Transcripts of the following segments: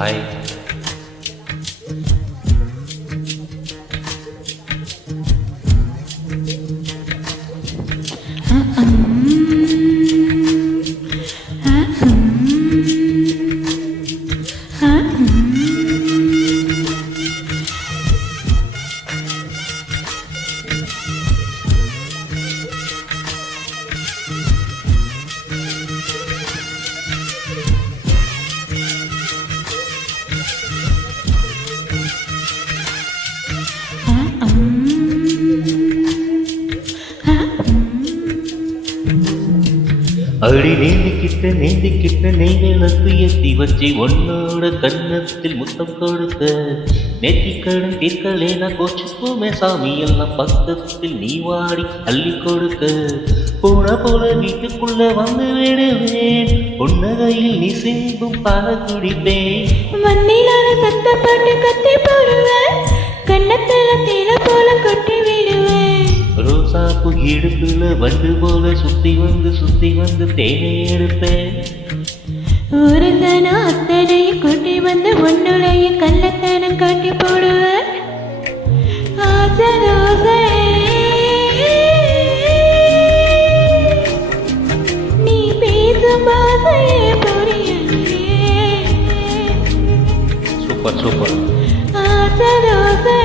Hi. அடி நீந்திக்கிட்ட நெய்வேலத்து எத்தி வச்சு உன்னோட கன்னத்தில் முத்தம் கொடுக்க நெத்திக்கடன் தீர்க்கலே நான் கோச்சுக்குமே சாமி எல்லாம் பக்கத்தில் நீ வாடி அள்ளி கொடுக்க போன போல வீட்டுக்குள்ள வந்து விடுவேன் பொன்னகையில் நீ சிந்தும் பால குடிப்பேன் மண்ணிலான சத்தப்பட்டு கத்தி போடுவேன் கண்ணத்துல தீர போல கொட்டி விடுவேன் ரோசாப்பு இடுப்புல வண்டு போல சுத்தி வந்து தேனை எடுப்பேன் ஒரு தனம் அத்தனையும் கொட்டி வந்து உன்னுடைய கள்ளத்தனம் காட்டி போடுவேன் ஆசை ரோசை நீ பேசும் பாசையே புரியலையே சூப்பர் சூப்பர் ஆசை ரோசை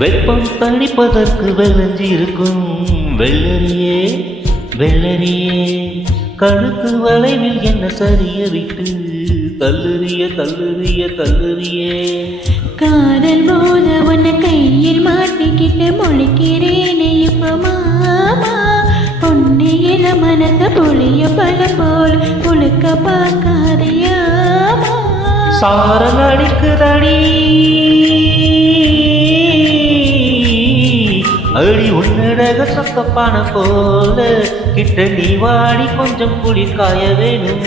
வெப்பம் தணிப்பதற்கு வெள்ளஞ்சி இருக்கும் வெள்ளரியே கழுத்து வளைவில் என்ன சரிய விட்டு தள்ளுறியே காதல் போல உன்னை கையில் மாட்டிக்கிட்டு முழிக்கிறேனே இப்ப மாமா பொன்னையில மனத புளிய பல போல் புழுக்க பார்க்காதையாமா சாரல் அடிக்குதடி அடி உன்னடக சொக்கப்பான போல கிட்ட நீ வாடி கொஞ்சம் குளிர் காய வேணும்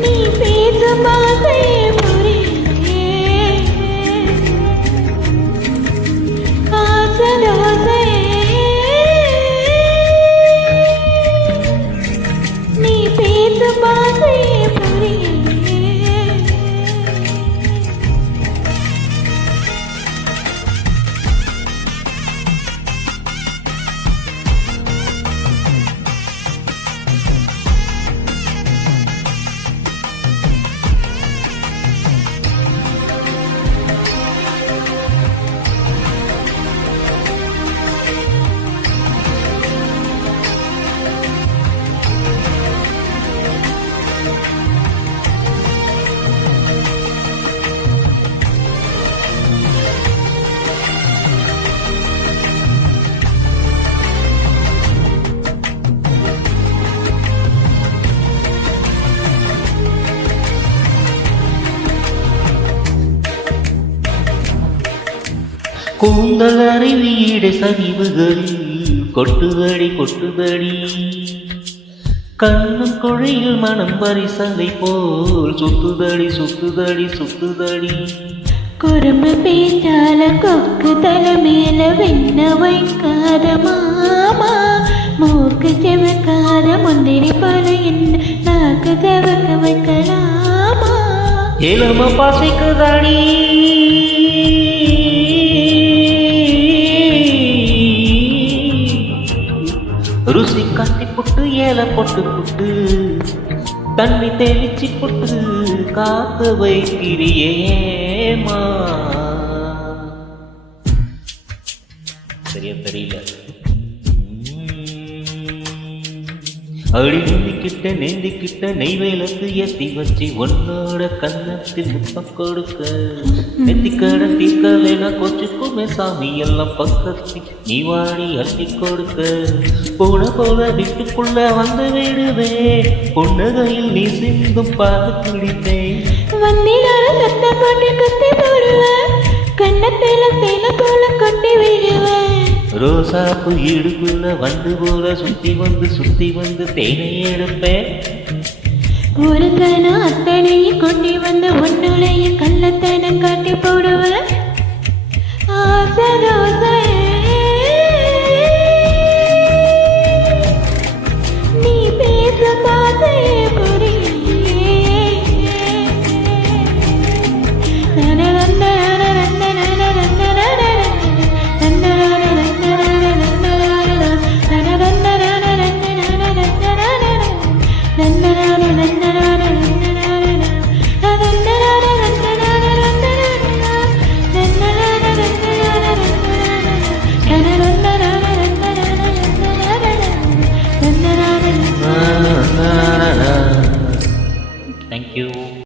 நீ பேசும் பாசையே புரியலையே ஆசை ரோசை நீ பேசும் பாசையே புரியலையே கூந்தல் அருவியீடு சரிவுகளில் கொட்டுதடி கண்ணும் குழியில் மனம் பரிசலை போல் சுத்துதடி குறும்பு பேச்சால கொக்கு தலை மேல வெண்ண வைக்காத மாமா மூக்கு செவக்காத முந்திரி பல என்ன நாக்கு செவக்க வைக்கலாமா இளம பாசைக்குதாடி ருசி கட்டி புட்டு ஏல பொட்டு தண்ணி தெளிச்சு புட்டு காக்க வைக்கிறியேமா சரியா தெரியல. அடி நீந்திக்கிட்ட நெய்வேலக்கு ஏத்தி வச்சு உன்னோட கன்னத்தில் முத்தம் கொடுக்க நெத்திக்கடன் தீர்க்கலைனா கொச்சுக்குமே சாமி எல்லாம் பக்கத்தில் நீ வாடி அள்ளி கொடுக்க போன போல வீட்டுக்குள்ள வந்து விடுவே பொன்னகையில் நீ சிந்தும் பால் குடிப்பேன் வந்தினாலும் சத்த போட்டு குத்தி போடுவேன் கண்ணத்தில தேன போல கொட்டி விடுவேன் ரோசாப்பு இடுக்குள்ள வந்து போல சுத்தி வந்து தேனை எடுப்பேன் ஒரு கணம் அத்தனையும் கொண்டு வந்து உன்னுடைய கள்ளத்தனை காட்டி போடுவேன் ஆசை ரோசை நீ பேச பாசையே Thank you.